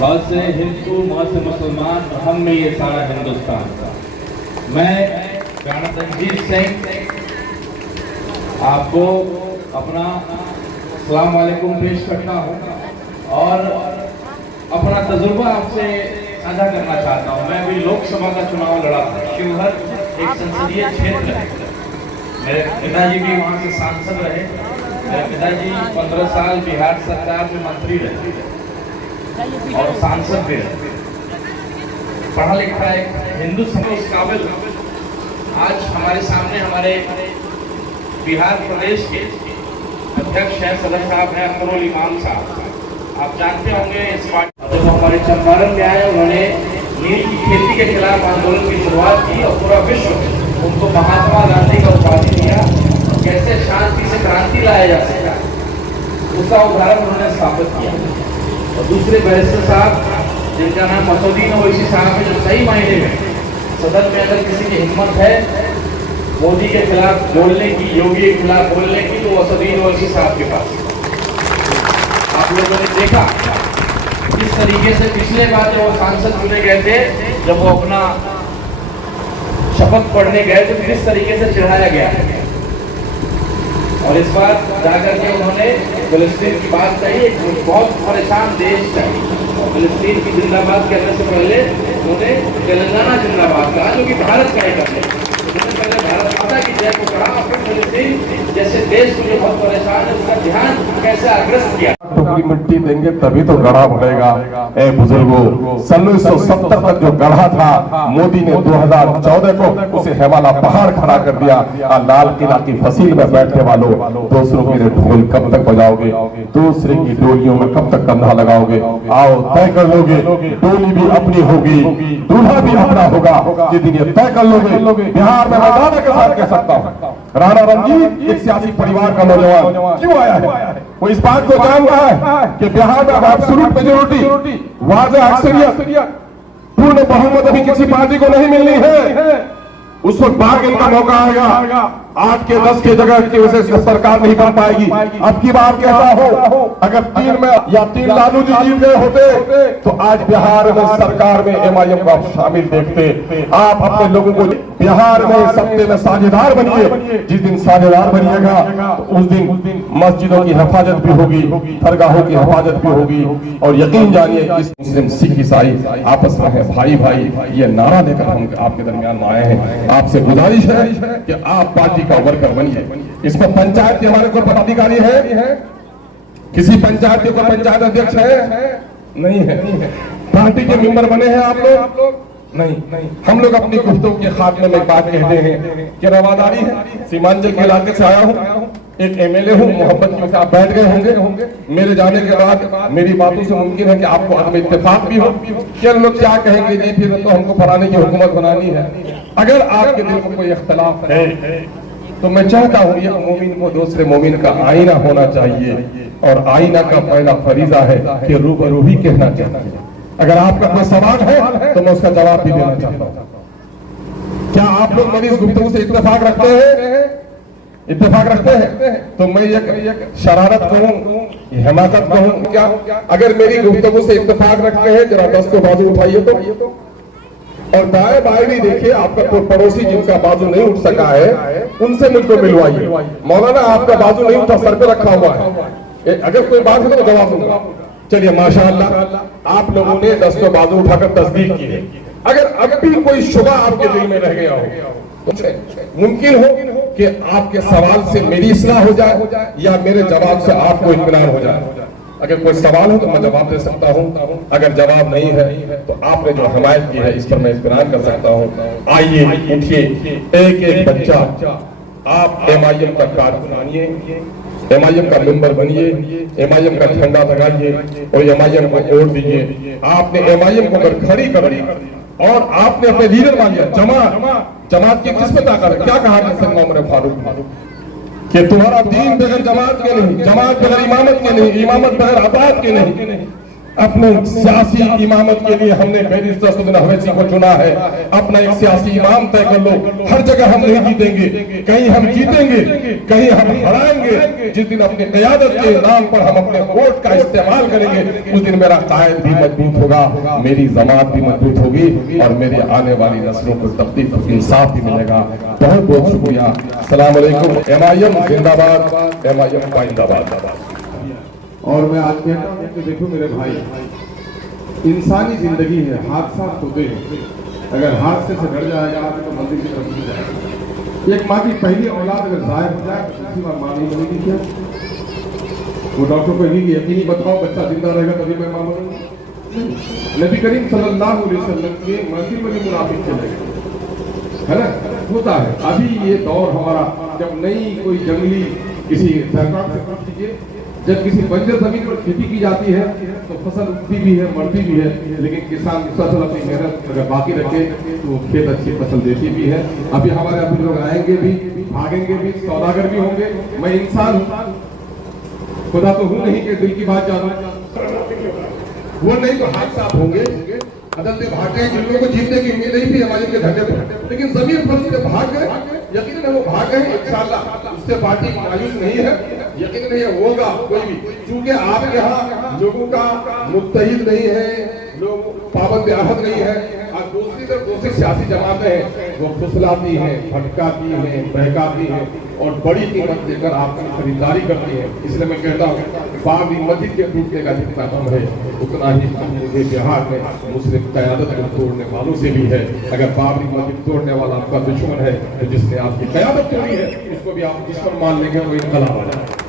बहुत से हिंदू, बहुत से मुसलमान, हम में ये सारा हिंदुस्तान का। मैं राणा रणजीत सिंह आपको अपना अस्सलाम वालेकुम पेश करता हूँ और अपना तजुर्बा आपसे साझा करना चाहता हूँ। मैं अभी लोकसभा का चुनाव लड़ा था। शिवहर एक संसदीय क्षेत्र है। मेरे पिताजी भी वहाँ से सांसद रहे। मेरे पिताजी 15 साल बिहार सरकार में मंत्री रहे और सांसद भी रहे। पढ़ा लिखा एक हिंदू समाज काबिल आज हमारे सामने हमारे बिहार प्रदेश के अध्यक्ष हैं, सदर साहब हैं अकरुल इमाम साहब। आप जानते होंगे इस पार्टी जब हमारे चंपारण में आए, उन्होंने नील की खेती के खिलाफ आंदोलन की शुरुआत की और पूरा विश्व उनको महात्मा गांधी का उपाधि दिया। कैसे शांति से क्रांति लाया जा सकता है उसका उदाहरण उन्होंने स्थापित किया। और दूसरे बैरिस्टर साहब जिनका नाम असदुद्दीन ओवैसी साहब है, जो सही मायने में सदन में अगर किसी की हिम्मत है मोदी के खिलाफ बोलने की, योगी के खिलाफ बोलने की, तो असदुद्दीन ओवैसी साहब के पास। आप लोगों ने देखा किस तरीके से पिछले बार जब वो सांसद चुने गए थे, जब वो अपना शपथ पढ़ने गए तो किस तरीके से चिढ़ाया गया। और इस बार जाकर के उन्होंने फिलिस्तीन की बात कही। एक बहुत परेशान देश चाहिए। फिलिस्तीन की जिंदाबाद करने से पहले उन्होंने तेलंगाना जिंदाबाद कहा, जो कि भारत का ही करने। उन्होंने पहले भारत माता की जय को कहा, फिर फिलिस्तीन जैसे देश को जो बहुत परेशान है उसका ध्यान कैसे आग्रस्त किया। टुकड़ी मिट्टी देंगे तभी तो गढ़ा बढ़ेगा। ए बुजुर्गों, सन 1970 तक जो गढ़ा था, मोदी ने 2014 को उसे हिमालय पहाड़ खड़ा कर दिया। लाल किला की फसील में बैठने वालों, दूसरों के लिए ढोल कब तक बजाओगे? दूसरे की डोलियों में कब तक कंधा लगाओगे? आओ तय कर लोगे, डोली भी अपनी होगी, दूल्हा भी अपना होगा। जिस दिन ये तय कर लोगे, बिहार में मैं दावे के साथ कह सकता हूँ, राणा रणजीत एक सियासी परिवार का नौजवान क्यों आया है? वो इस बात को जान रहा है कि बिहार में एब्सोल्यूट मेजॉरिटी, वाज़ेह अक्सरियत, पूर्ण बहुमत अभी किसी पार्टी को नहीं मिलनी है। उस वक्त बार्गेन का मौका आएगा। 8 के 10 के जगह की वजह से सरकार नहीं बन पाएगी। अब की बार कहता हो, अगर 3 में या 3 लालू जी जीत गए होते तो आज बिहार में सरकार में MIM को आप शामिल देखते। आप अपने लोगों को बिहार में सत्ते में साझेदार बनिए। जिस दिन साझेदार बनिएगा तो उस दिन मस्जिदों की हिफाजत भी होगी, दरगाहों की हिफाजत भी होगी। और यकीन जानिए, इस मुस्लिम सिख ईसाई आपस में है भाई भाई, ये नारा लेकर हम आपके दरमियान आए हैं। आपसे गुजारिश है कि आप पार्टी का वर्कर बनिए। इस पर पंचायत के हमारे कोई पदाधिकारी है? किसी पंचायत के कोई पंचायत अध्यक्ष है? नहीं है। पार्टी के मेंबर बने हैं आप लोग? नहीं। हम लोग अपनी गुफ्तगू के खात्मे में बात कहते हैं कि रवादारी है। सीमांचल के इलाके से आया हूँ, एक MLA हूँ, मोहब्बत की आप बैठ गए होंगे। मेरे जाने के बाद मेरी बातों से मुमकिन है कि आपको अदम इत्तेफाक भी हो कि लोग क्या कहेंगे, जी फिर तो हमको फलाने की हुकूमत बनानी है। अगर आपके दिल में कोई इख्तलाफ है तो मैं चाहता हूँ एक मोमिन को दूसरे मोमिन का आईना होना चाहिए। और आईना का पहला फरीजा है कि रूबरू ही कहना चाहिए। अगर आपका कोई सवाल है तो मैं उसका जवाब भी देना चाहता हूँ। क्या आप लोग मेरी इस गुफ्तगू से इत्तेफाक रखते हैं? इत्तेफाक रखते हैं? तो मैं एक शरारत कहूँ, हिमाकत कहूँ क्या? अगर मेरी गुफ्तगू से इत्तेफाक रखते हैं, जरा दस्तों बाजू उठाइए तो। और दाएं बाएं भी देखिए, आपका कोई पड़ोसी जिनका बाजू नहीं उठ सका है उनसे मुझको मिलवाइए। मौलाना आपका बाजू नहीं उठा, सर पे रखा हुआ है। अगर कोई बात है तो जवाब दूंगा। चलिए माशाअल्लाह, आप लोगों ने दस्तों बाजू उठाकर तस्दीक की है। अगर अब भी कोई शुबा आपके दिल में रह गया हो तो मुमकिन हो कि आपके सवाल से मेरी इस्लाह हो जाए या मेरे जवाब से आपको इत्मीनान हो जाए। अगर कोई सवाल हो तो मैं जवाब दे सकता हूँ, अगर जवाब नहीं है तो आपने जो हमायत की है इस पर मैं इत्मीनान कर सकता हूँ। आइए उठिए, एक एक बच्चा आप MIM का कारकुन बनिए, MIM का मेंबर बनिए, MIM का झंडा लगाइए और MIM को वोट दीजिए। आपने MIM को अगर खड़ी कर दी और आपने अपने लीडर मान लिया, जमात की किस पे ताकत है? क्या कहा सैयदना उमर फारूक कि तुम्हारा दीन बगैर जमात के नहीं, जमात बगैर इमामत के नहीं, इमामत बगैर अताअत के नहीं। अपने सियासी इमामत के लिए हमने बैरिस्टर सदन अवैसी को चुना है। अपना एक सियासी इमाम तय कर लो। हर जगह हम नहीं जीतेंगे, कहीं हम जीतेंगे, कहीं हम हराएंगे। जिस दिन अपनी क़यादत के नाम पर हम अपने वोट का इस्तेमाल करेंगे, उस दिन मेरा कायद भी मजबूत होगा, मेरी जमात भी मजबूत होगी और मेरी आने वाली नस्लों को तब्दील इंसाफ भी मिलेगा। बहुत बहुत शुक्रिया। अस्सलाम वालेकुम। MIM जिंदाबाद, MIM पाइंदाबाद। और मैं आज कहता हूँ कि देखो मेरे भाई, इंसानी जिंदगी है, हादसा होते हैं। अगर हादसे से डर जाएगा आदमी तो मंदिर की तरफ नहीं जाएगा। एक माँ की पहली औलाद अगर जाहिर हो जाए तो दूसरी बार माँ नहीं बनेगी क्या? वो डॉक्टर को यकीनी बताओ बच्चा जिंदा रहेगा तभी मैं माँ बनूंगी। नबी करीम सल्लल्लाहु अलैहि वसल्लम के मंदिर में भी मुनाफिक चले गए, है ना? होता है। अभी ये दौर हमारा, जब नई कोई जंगली किसी सरकार से पूछ लीजिए, जब किसी बंजर जमीन पर खेती की जाती है तो फसल उगती भी है, मरती भी है, लेकिन किसान फसल अपनी मेहनत अगर बाकी रखे तो खेत अच्छी फसल देती भी है। अभी हमारे अभी लोग आएंगे भी, भागेंगे भी, सौदागर भी होंगे। मैं इंसान हूँ, खुदा तो हूँ नहीं कि दिल की बात जाना। वो नहीं तो हाथ साफ होंगे, अदल से भाग गए, जिन लोगों को जीतने की उम्मीद नहीं थी हमारे के धरने पर, लेकिन जमीन पर से भाग गए। यकीन वो भाग गए, इंशाअल्लाह उससे पार्टी मायूस नहीं है, यकीन नहीं है होगा कोई भी। क्योंकि आपके यहाँ लोगों का मुत्तहिद नहीं है, लोग पाबंद आहद नहीं है, और दूसरी तरफ दूसरी सियासी जमातें हैं वो फुसलाती हैं, भटकाती हैं, बहकाती हैं और बड़ी कीमत देकर आपकी खरीदारी करती है। इसलिए मैं कहता हूँ बाबरी मस्जिद के टूटने का जितना कम है उतना ही मुझे बिहार में मुस्लिम क़यादत को तोड़ने वालों से भी है। अगर बाबरी मस्जिद तोड़ने वाला आपका दुश्मन है तो जिसने आपकी क़यादत तोड़ी है उसको भी आप दुश्मन मान लेंगे तो इनकलाब आ जाएगा।